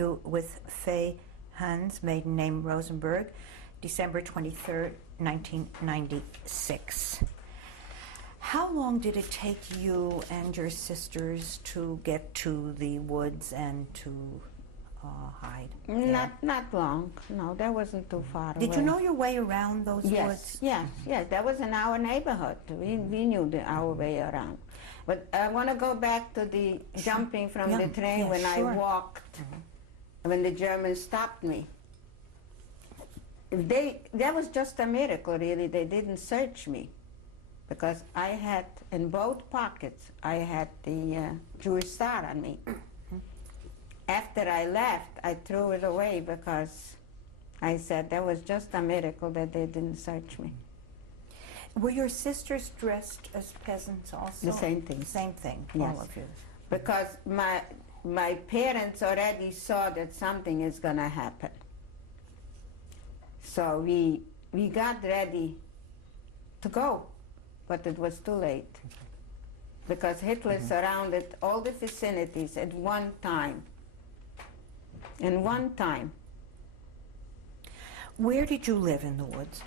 With Fay Hans, maiden name Rosenberg, December 23rd, 1996. How long did it take you and your sisters to get to the woods and to hide? Not long. No, that wasn't too far away. Did you know your way around those woods? Yes. That was in our neighborhood. We knew our way around. But I want to go back to the jumping from the train when I walked, when the Germans stopped me. That was just a miracle, really. They didn't search me, because I had, in both pockets, I had the Jewish star on me. After I left, I threw it away because I said that was just a miracle that they didn't search me. Were your sisters dressed as peasants also? The same thing. Same thing, yes. all of you. Because my parents already saw that something is going to happen. So we got ready to go, but it was too late. Because Hitler surrounded all the vicinities at one time. In one time. Where did you live in the woods?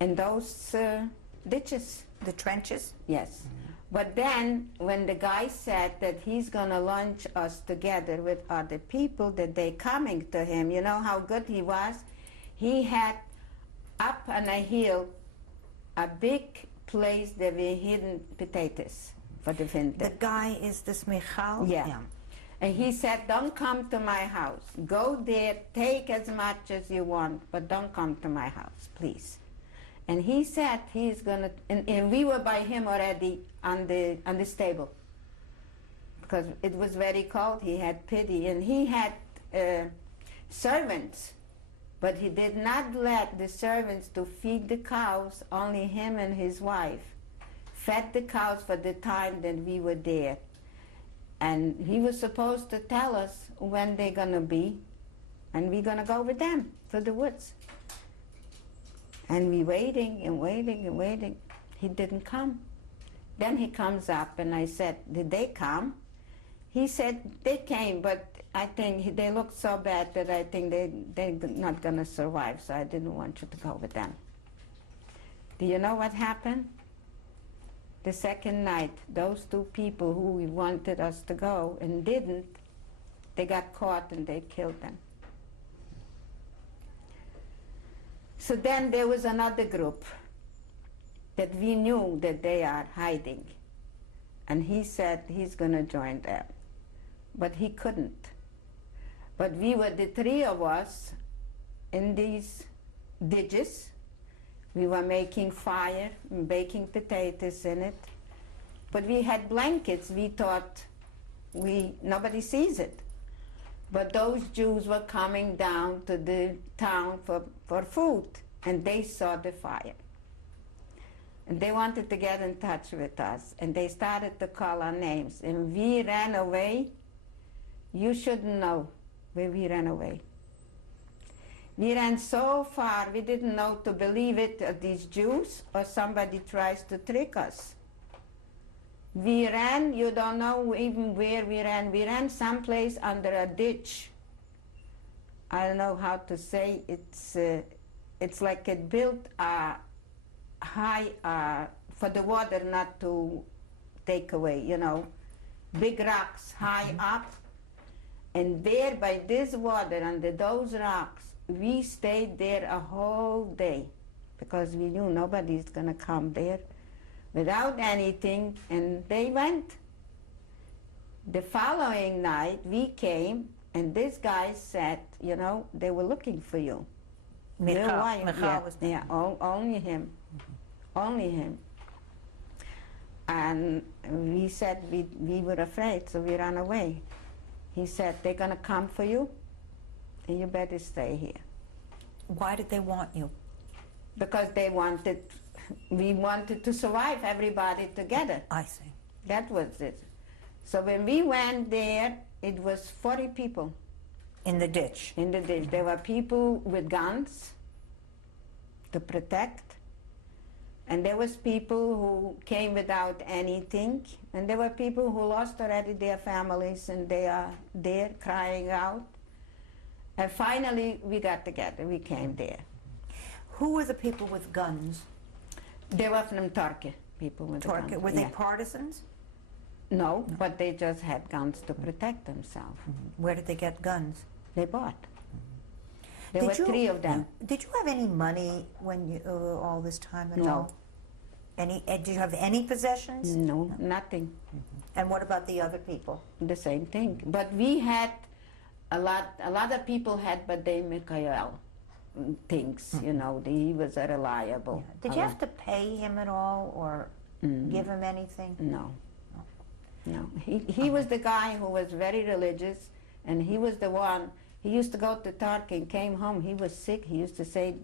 In those ditches. The trenches? Yes. But then, when the guy said that he's going to launch us together with other people, that they coming to him, you know how good he was? He had up on a hill a big place that we hidden potatoes for the winter. The guy is this Michal? Yeah. And he said, don't come to my house. Go there, take as much as you want, but don't come to my house, please. And he said he's gonna, and we were by him already on the stable, because it was very cold. He had pity, and he had servants, but he did not let the servants to feed the cows. Only him and his wife fed the cows for the time that we were there. And he was supposed to tell us when they're gonna be, and we're gonna go with them to the woods. And we waiting and waiting and waiting. He didn't come. Then he comes up, and I said, did they come? He said, they came, but I think they looked so bad that I think they're not going to survive, so I didn't want you to go with them. Do you know what happened? The second night, those two people who wanted us to go and didn't, they got caught and they killed them. So then there was another group that we knew that they are hiding. And he said he's going to join them. But he couldn't. But we were the three of us in these ditches. We were making fire, baking potatoes in it. But we had blankets. We thought nobody sees it. But those Jews were coming down to the town for food, and they saw the fire. And they wanted to get in touch with us, and they started to call our names. And we ran away. You shouldn't know where we ran away. We ran so far, we didn't know to believe it, these Jews, or somebody tries to trick us. We ran, you don't know even where we ran. We ran someplace under a ditch. I don't know how to say, it's like it built a high, for the water not to take away, you know, big rocks high up. And there by this water, under those rocks, we stayed there a whole day, because we knew nobody's gonna come there without anything, and they went. The following night, we came, and this guy said, you know, they were looking for you. Michal was there. Yeah, only him. Only him. And we said we were afraid, so we ran away. He said, they're gonna come for you, and you better stay here. Why did they want you? Because we wanted to survive, everybody together. I see. That was it. So when we went there, it was 40 people. In the ditch? In the ditch. There were people with guns to protect. And there was people who came without anything, and there were people who lost already their families, and they are there crying out. And finally, we got together, we came there. Who were the people with guns? They were from Turkey, people with Turkey. guns. Were they Yeah. partisans? No, but they just had guns to protect themselves. Where did they get guns? They bought. There Did were you- 3 of them. Did you have any money when you all this time at No. all? Did you have any possessions? No, nothing. And what about the other people? The same thing. But we had a lot of people had Badei Mikhail things, you know, he was a reliable. Did you have to pay him at all or give him anything? No. No. He was the guy who was very religious, and he was the one, he used to go to Turkey and came home, he was sick, he used to say,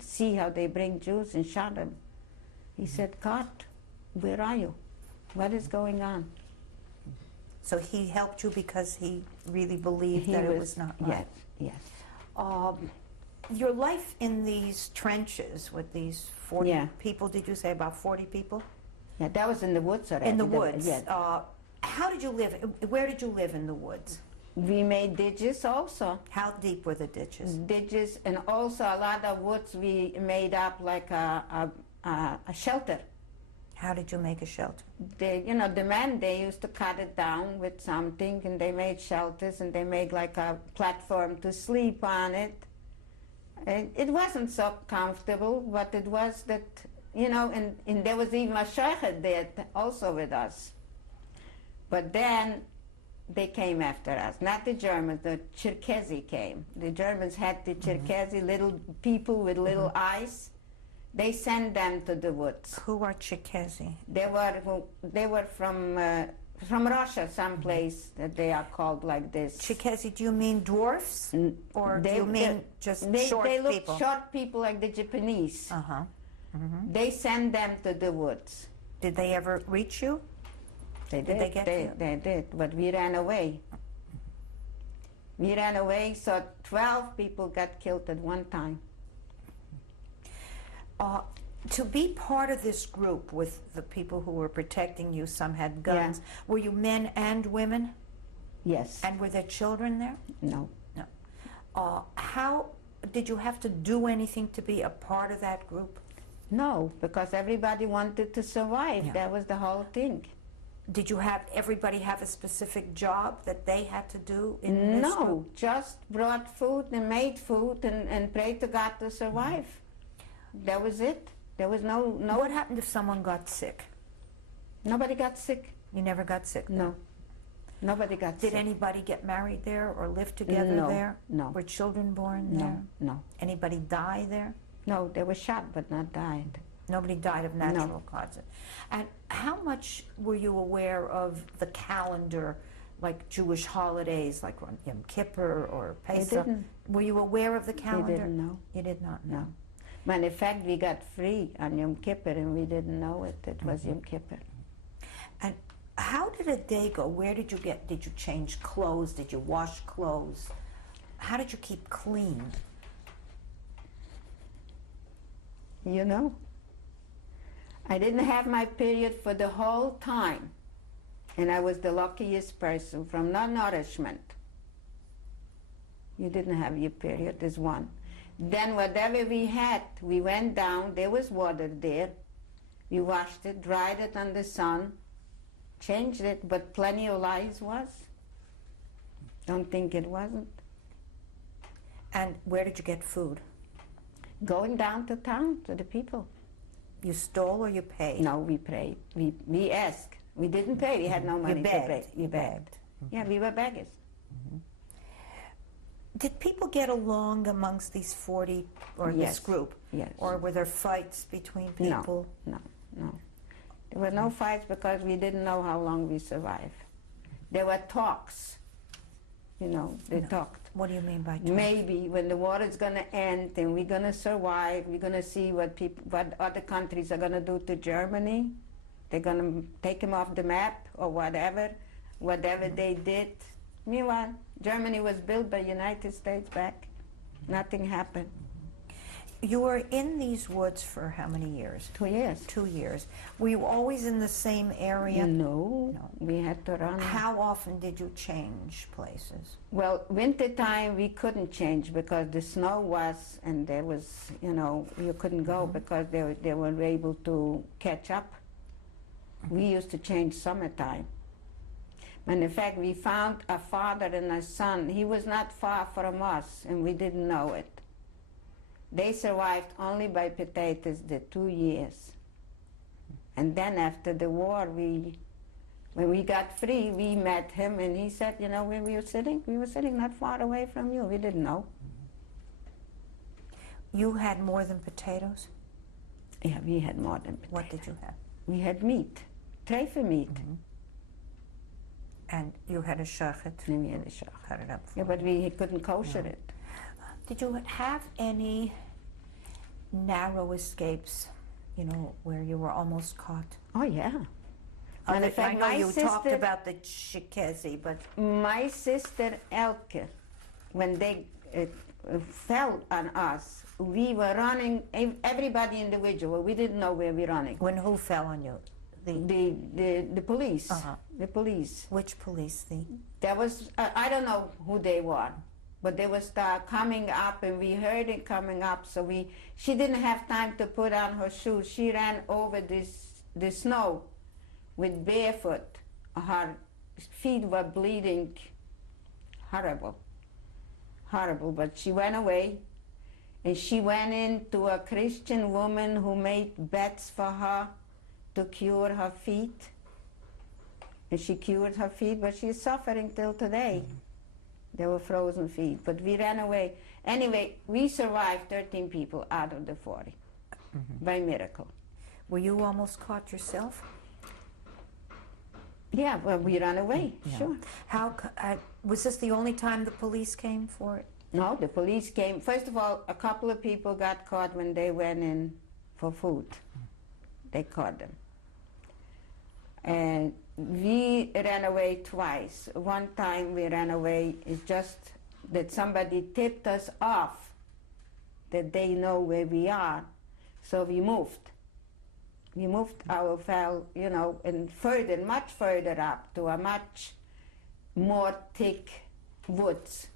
see how they bring Jews and shot them. He said, God, where are you? What is going on? So he helped you because he really believed that it was not right. Yes, yes. Your life in these trenches with these 40 Yeah. people, did you say about 40 people? Yeah, that was in the woods already. In the woods. Yes. How did you live? Where did you live in the woods? We made ditches also. How deep were the ditches? Ditches, and also a lot of woods we made up like a shelter. How did you make a shelter? They, you know, the men, they used to cut it down with something, and they made shelters, and they made like a platform to sleep on it. And it wasn't so comfortable, but it was that, you know, and there was even a sheikh there also with us. But then they came after us, not the Germans, the Cherkezi came. The Germans had the Cherkezi, little people with little eyes. They sent them to the woods. Who are Cherkezi? They were from Russia, someplace that they are called like this. Cherkezi, do you mean dwarfs? Or do you mean just short they look people? short people like the Japanese. Uh-huh. They sent them to the woods. Did they ever reach you? They Did they get you? They did, but we ran away. We ran away, so 12 people got killed at one time. To be part of this group with the people who were protecting you, some had guns, were you men and women? Yes. And were there children there? No. No. How did you have to do anything to be a part of that group? No, because everybody wanted to survive. Yeah. That was the whole thing. Did you have everybody have a specific job that they had to do in this No, group? just brought food and made food and prayed to God to survive. That was it. There was no. What happened if someone got sick? Nobody got sick. You never got sick? No. Nobody got sick. Did anybody get married there or live together No, there? no. Were children born No, there? no. Anybody die there? No, they were shot but not died. Nobody died of natural causes. And how much were you aware of the calendar, like Jewish holidays, like Yom Kippur or Pesach? didn't. Were you aware of the calendar? We didn't know. You did not know. No. Matter of fact, we got free on Yom Kippur and we didn't know it. It was Yom Kippur. And how did a day go? Where did you get, did you change clothes? Did you wash clothes? How did you keep clean? You know, I didn't have my period for the whole time. And I was the luckiest person from non-nourishment. You didn't have your period, is one. Then whatever we had, we went down, there was water there. We washed it, dried it on the sun, changed it, but plenty of lies was. Don't think it wasn't. And where did you get food? Going down to town to the people. You stole or you paid? No, we prayed. We asked. We didn't pay. We had no money You to begged. pay. You begged. Yeah, we were beggars. Did people get along amongst these 40 or this Yes. group? Yes. Or were there fights between people? No. There were no fights because we didn't know how long we survived. There were talks. You know, they talked. What do you mean by talk? Maybe when the war is going to end and we're going to survive, we're going to see what other countries are going to do to Germany. They're going to take them off the map or whatever they did. Meanwhile, Germany was built by United States back. Nothing happened. You were in these woods for how many years? 2 years. 2 years. Were you always in the same area? No, we had to run. How often did you change places? Well, winter time we couldn't change because the snow was, and there was, you couldn't go because they were able to catch up. We used to change summertime. And in fact, we found a father and a son. He was not far from us, and we didn't know it. They survived only by potatoes the 2 years. And then after the war, when we got free, we met him, and he said, where we were sitting not far away from you. We didn't know. You had more than potatoes? Yeah, we had more than potatoes. What did you have? We had meat, treifa meat. And you had a shachet? And we had a shachet. Cut it up for Yeah, but we couldn't kosher it. Did you have any narrow escapes, where you were almost caught? Oh, yeah. And in fact, I know my you talked sister- about the shikezi, but My sister Elke, when they fell on us, we were running, everybody individual. We didn't know where we were running. when who fell on you? The police. Uh-huh. The police. Which police? There was, I don't know who they were, but they were coming up, and we heard it coming up. So she didn't have time to put on her shoes. She ran over the snow with barefoot. Her feet were bleeding. Horrible, horrible. But she went away, and she went into a Christian woman who made beds for her to cure her feet. And she cured her feet, but she's suffering till today. They were frozen feet, but we ran away. Anyway, we survived 13 people out of the 40 by miracle. Were you almost caught yourself? Yeah, well, we ran away, Yeah. sure. Was this the only time the police came for it? No, the police came. First of all, a couple of people got caught when they went in for food. They caught them. And we ran away twice. One time we ran away is just that somebody tipped us off that they know where we are. So we moved. We moved our fell, and further, much further up to a much more thick woods.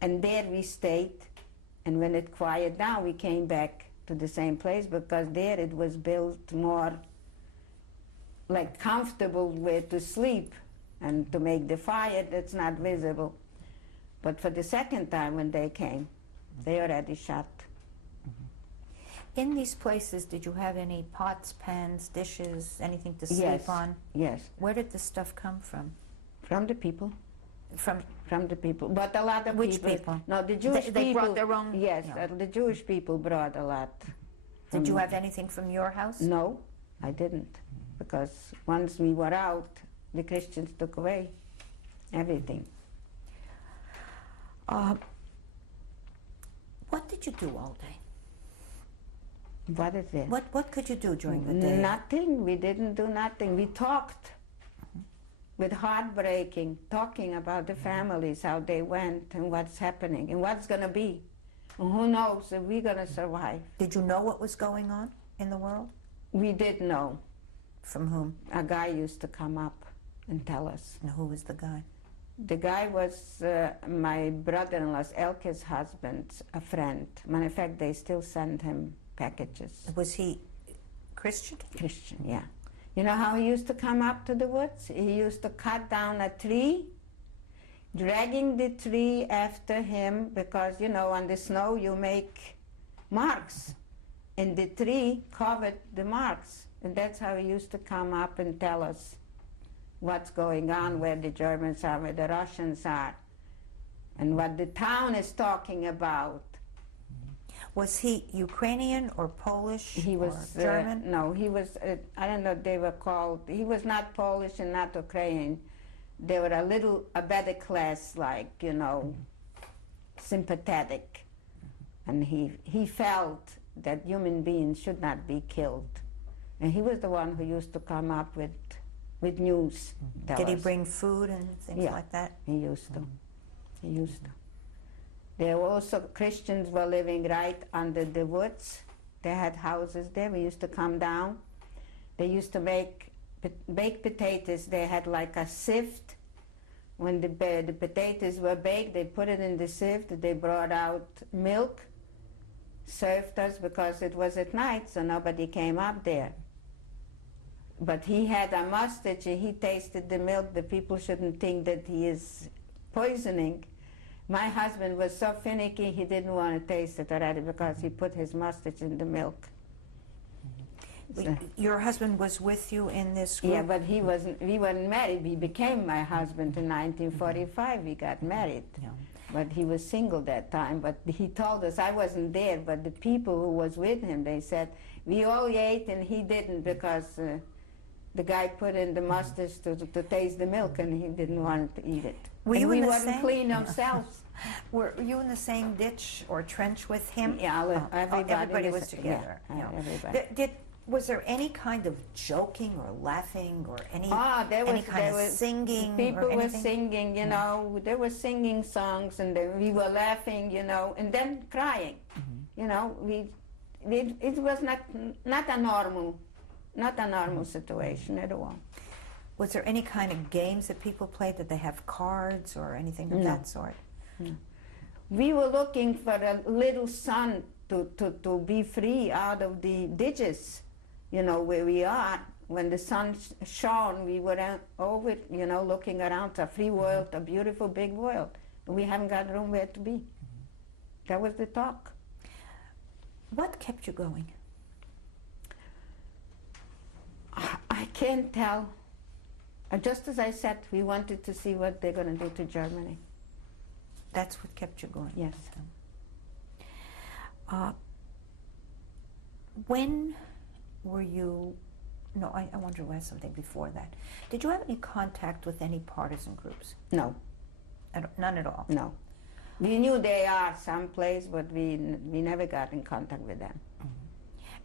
And there we stayed. And when it quieted down, we came back to the same place because there it was built more like comfortable way to sleep and to make the fire that's not visible. But for the second time when they came, they already shot. In these places, did you have any pots, pans, dishes, anything to sleep Yes. on? Yes, Where did this stuff come from? from the people. From the people, but a lot of Which people? No, the Jewish They people. brought their own- Yes, Yeah. the Jewish people brought a lot. Did you have anything from your house? No, I didn't, because once we were out, the Christians took away everything. What did you do all day? What is it? What could you do during the day? Nothing. We didn't do nothing. We talked with heartbreaking, talking about the families, how they went and what's happening and what's going to be. And who knows if we're going to survive. Did you know what was going on in the world? We did know. From whom? A guy used to come up and tell us. And who was the guy? The guy was my brother-in-law's, Elke's husband, a friend. Matter of fact, they still send him packages. Was he Christian? Christian, yeah. You know how he used to come up to the woods? He used to cut down a tree, dragging the tree after him because, on the snow you make marks. And the tree covered the marks. And that's how he used to come up and tell us what's going on, where the Germans are, where the Russians are, and what the town is talking about. Was he Ukrainian or Polish He was or German? No, he was. I don't know. They were called. He was not Polish and not Ukrainian. They were a better class, like sympathetic, and he felt that human beings should not be killed, and he was the one who used to come up with news. Did he bring food and things like that? He used to. He used to. There were also Christians were living right under the woods. They had houses there. We used to come down. They used to make baked potatoes. They had like a sift. When the potatoes were baked, they put it in the sift. They brought out milk, served us because it was at night, so nobody came up there. But he had a mustache, and he tasted the milk. The people shouldn't think that he is poisoning. My husband was so finicky, he didn't want to taste it already because he put his mustache in the milk. So, your husband was with you in this group? yeah, but we weren't married. He became my husband in 1945. We got married. Yeah. But he was single that time. But he told us, I wasn't there, but the people who was with him, they said, we all ate and he didn't because the guy put in the mustard to taste the milk and he didn't want to eat it. Were and you we in the weren't same? clean ourselves. Were you in the same ditch or trench with him? Yeah, everybody was together. Yeah, Yeah. everybody. Was there any kind of joking or laughing or any There was singing? People or were anything? singing, you know. They were singing songs, and then we were laughing, you know, and then crying. You know, it was not a normal situation at all. Was there any kind of games that people played? Did they have cards or anything of No. that sort? No. We were looking for a little sun to be free out of the ditches, you know, where we are. When the sun shone, we were over, you know, looking around a free world, a beautiful big world. We haven't got room where to be. That was the talk. What kept you going? I can't tell. Just as I said, we wanted to see what they're going to do to Germany. That's what kept you going? Yes. When were you, no, I want to ask something before that. Did you have any contact with any partisan groups? No, None at all? no. We knew they are someplace, but we never got in contact with them.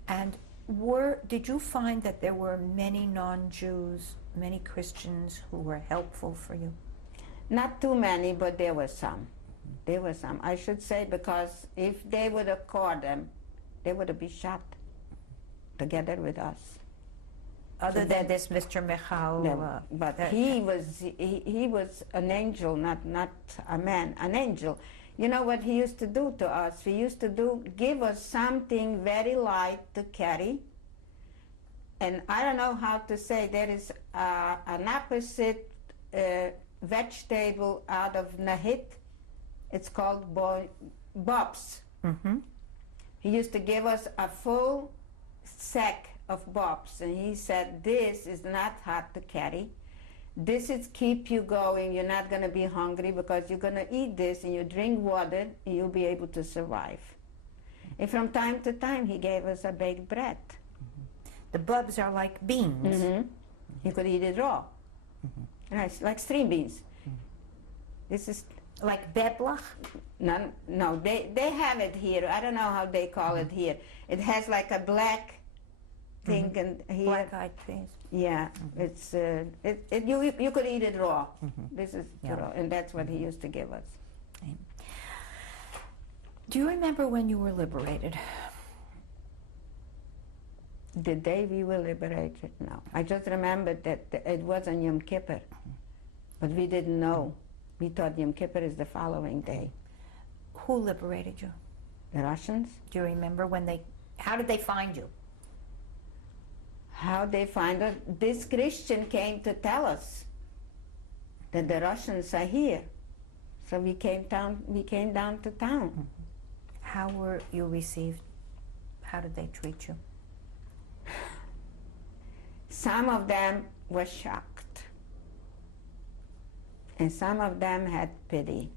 And did you find that there were many non-Jews, many Christians who were helpful for you? Not too many, but there were some. There were some. I should say, because if they would have caught them, they would have been shot together with us. Other than this Mr. Michal? No, but he was an angel, not a man, an angel. You know what he used to do to us? He used to give us something very light to carry. And I don't know how to say, there is an opposite vegetable out of Nahit. It's called bobs. Mm-hmm. He used to give us a full sack of bobs, and he said, this is not hard to carry. This is keep you going. You're not going to be hungry because you're going to eat this and you drink water and you'll be able to survive. And from time to time, he gave us a baked bread. The bubs are like beans. Mm-hmm. You could eat it raw. Nice, like string beans. This is Like beblach? no, they have it here. I don't know how they call it here. It has like a black thing and here. Black-eyed peas. Yeah, it's you could eat it raw. This is Yeah. raw, and that's what he used to give us. Do you remember when you were liberated? The day we were liberated, no. I just remembered that it was on Yom Kippur, but we didn't know. We thought Yom Kippur is the following day. Who liberated you? The Russians? Do you remember how did they find you? How they find us? This Christian came to tell us that the Russians are here. So we came down to town. How were you received? How did they treat you? Some of them were shocked, and some of them had pity.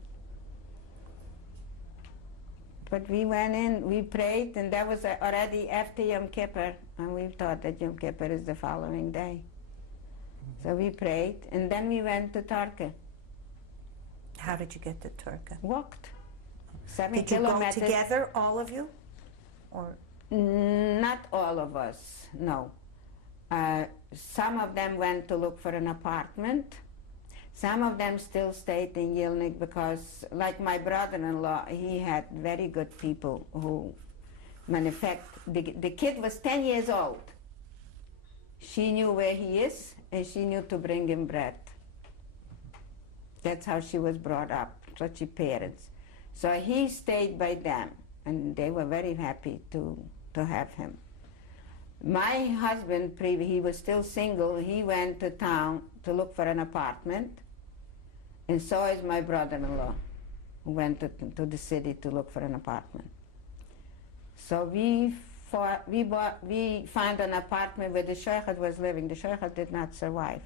But we went in, we prayed, and that was already after Yom Kippur, and we thought that Yom Kippur is the following day. So we prayed, and then we went to Turkey. How did you get to Turkey? Walked 7 Did you kilometers. go together, all of you? Or Not all of us, no. Some of them went to look for an apartment. Some of them still stayed in Yelnik because, like my brother-in-law, he had very good people who manufactured. The kid was 10 years old. She knew where he is, and she knew to bring him bread. That's how she was brought up, such a parents. So he stayed by them, and they were very happy to have him. My husband, he was still single, he went to town to look for an apartment, and so is my brother-in-law, who went to the city to look for an apartment. So we found an apartment where the Sheikh was living. The Sheikh did not survive.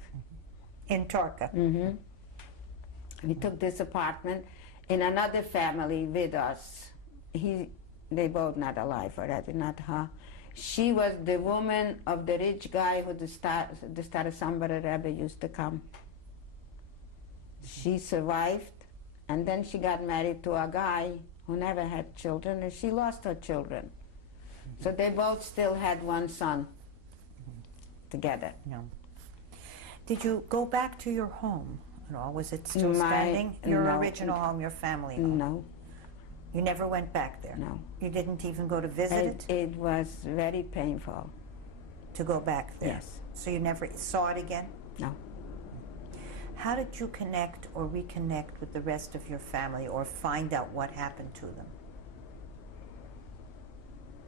In Torka? Mm-hmm. We took this apartment in another family with us. They both not alive already, not her. She was the woman of the rich guy who the Starosambara Rebbe used to come. She survived, and then she got married to a guy who never had children, and she lost her children. So they both still had one son together. No. Did you go back to your home at all? Was it still standing? Your no. original home, your family home? No. You never went back there? No. You didn't even go to visit it? It was very painful. To go back there? Yes. So you never saw it again? No. How did you connect or reconnect with the rest of your family or find out what happened to them?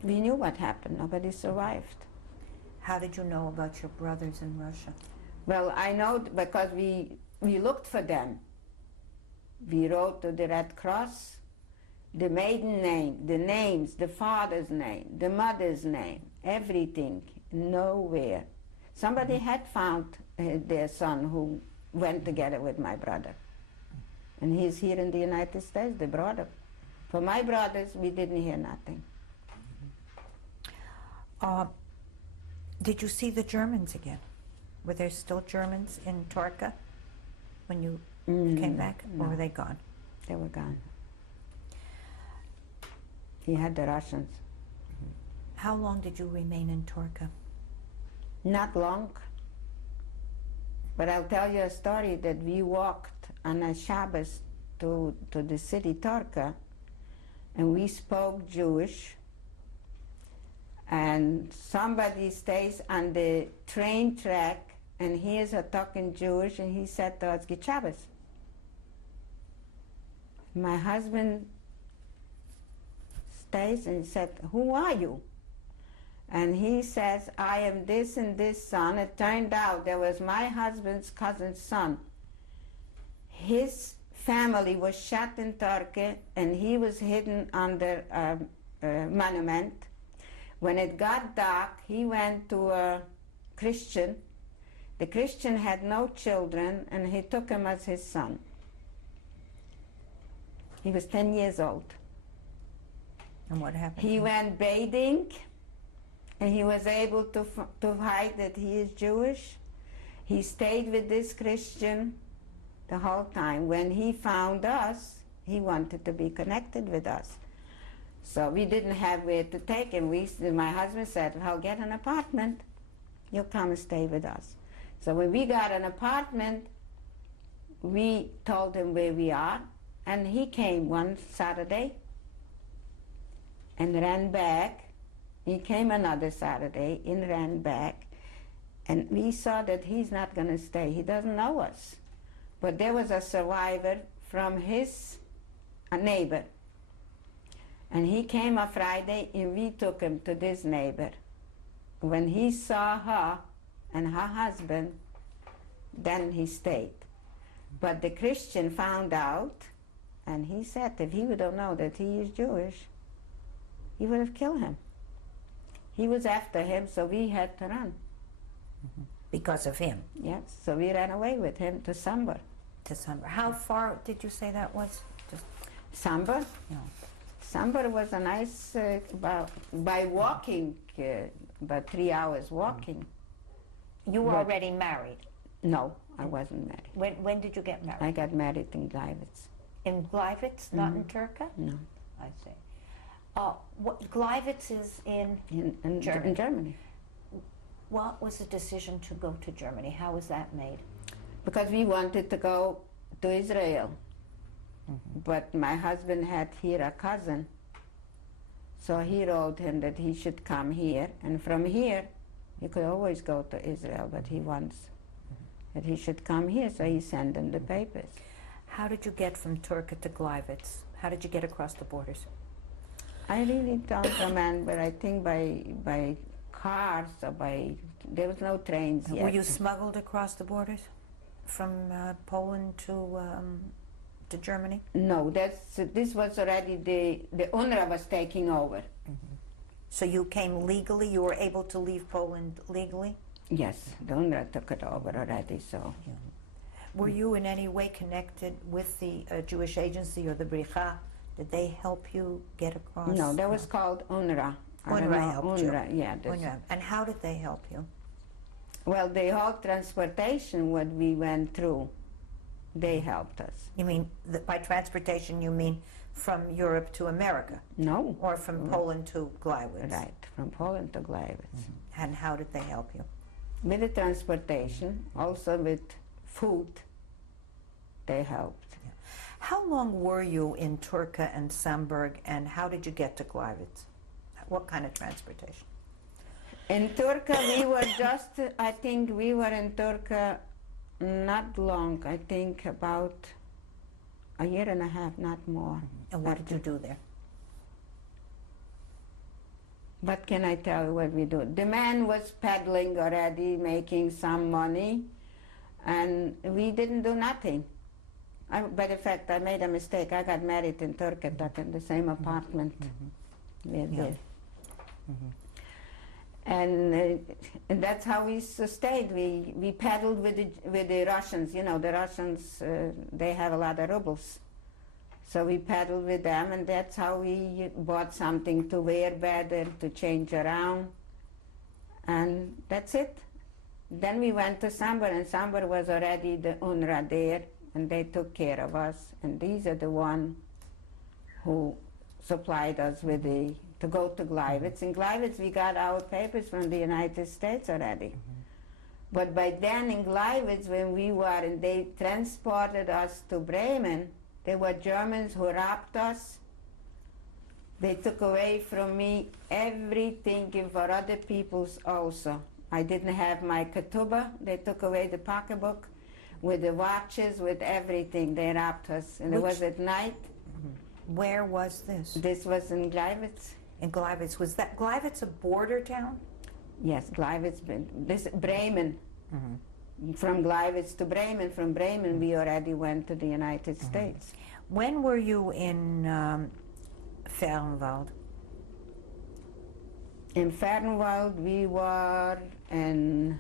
We knew what happened. Nobody survived. How did you know about your brothers in Russia? Well, I know because we looked for them. We wrote to the Red Cross, the maiden name, the names, the father's name, the mother's name, everything, nowhere. Somebody had found their son who went together with my brother. And he's here in the United States, they brought him. For my brothers, we didn't hear nothing. Did you see the Germans again? Were there still Germans in Torka when you came back, or were they gone? They were gone. He had the Russians. How long did you remain in Torka? Not long. But I'll tell you a story that we walked on a Shabbos to the city Torka, and we spoke Jewish, and somebody stays on the train track and hears her talking Jewish, and he said to us, "Good Shabbos." My husband stays and he said, "Who are you?" And he says, "I am this and this son." It turned out there was my husband's cousin's son. His family was shot in Turkey, and he was hidden under a monument. When it got dark, he went to a Christian. The Christian had no children, and he took him as his son. He was 10 years old. And what happened? He went bathing, and he was able to hide that he is Jewish. He stayed with this Christian the whole time. When he found us, he wanted to be connected with us. So we didn't have where to take him. My husband said, "Well, get an apartment. You'll come and stay with us." So when we got an apartment, we told him where we are, and he came one Saturday and ran back. He came another Saturday and ran back, and we saw that he's not going to stay. He doesn't know us. But there was a survivor from a neighbor, and he came on Friday, and we took him to this neighbor. When he saw her and her husband, then he stayed. But the Christian found out, and he said if he would have known that he is Jewish, he would have killed him. He was after him, so we had to run. Because of him? Yes, so we ran away with him to Sambar. To Sambar. How far did you say that was? Just Sambar? no. Sambar was a nice, by walking, about 3 hours walking. You were But- already married. No, I wasn't married. When did you get married? I got married in Gleiwitz. In Gleiwitz, not in Turka? No, I see. Gleiwitz is in. in Germany. In Germany. What was the decision to go to Germany? How was that made? because we wanted to go to Israel. But my husband had here a cousin, so he wrote him that he should come here, and from here he could always go to Israel, but he wants that he should come here, so he sent him the papers. How did you get from Turkey to Gleiwitz? How did you get across the borders? I really don't remember. I think by cars or there was no trains yet. Were you smuggled across the borders from Poland to Germany? No, this was already the UNRWA was taking over. So you came legally? You were able to leave Poland legally? Yes, the UNRWA took it over already, so. Were you in any way connected with the Jewish agency or the Bricha? Did they help you get across? No, that was called UNRWA. UNRWA helped you? UNRWA, yeah. UNRWA. And how did they help you? Well, the whole transportation, what we went through, they helped us. You mean, by transportation you mean from Europe to America? No. Or from Poland to Gleiwitz? Right, from Poland to Gleiwitz. And how did they help you? With the transportation, also with food, they helped. How long were you in Turka and Samburg, and how did you get to Gleiwitz? What kind of transportation? In Turka, we were just, I think we were in Turka not long, I think about a year and a half, not more. And what did you do there? What can I tell you what we do? The man was peddling already, making some money, and we didn't do nothing. By the fact, I made a mistake. I got married in Turkey, in the same apartment. And that's how we stayed. We paddled with the Russians. You know, the Russians, they have a lot of rubles. So we paddled with them, and that's how we bought something to wear better, to change around. And that's it. Then we went to Sambar, and Sambar was already the UNRWA there, and they took care of us. And these are the ones who supplied us with to go to Gleiwitz. In Gleiwitz, we got our papers from the United States already. But by then in Gleiwitz, when we were, and they transported us to Bremen, there were Germans who robbed us. They took away from me everything, and for other people's also. I didn't have my ketubah. They took away the pocketbook with the watches, with everything. They robbed us, and it was at night. Where was this? This was in Gleiwitz. In Gleiwitz. Was that Gleiwitz a border town? Yes, Gleiwitz. This Bremen. From Gleiwitz to Bremen. From Bremen, we already went to the United States. When were you in Fernwald? In Fernwald, we were in.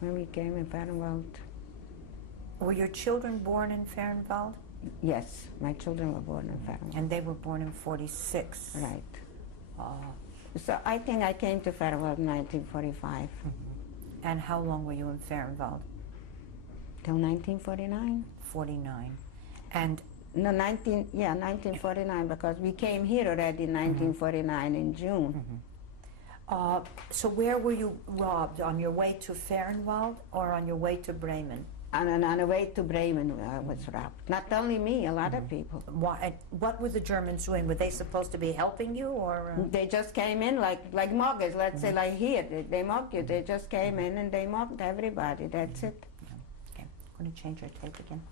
When we came in Fernwald. Were your children born in Fernwald? Yes, my children were born in Fernwald. And they were born in 46. Right. So I think I came to Fernwald in 1945. And how long were you in Fernwald? Till 1949. 49. And no, 1949, because we came here already in 1949 in June. So where were you robbed? On your way to Fernwald or on your way to Bremen? And on the way to Bremen, I was robbed. Not only me, a lot of people. What were the Germans doing? Were they supposed to be helping you, or? They just came in like muggers, let's say, like here. They mock you. They just came in and they mocked everybody. That's it. Okay. I'm going to change your tape again.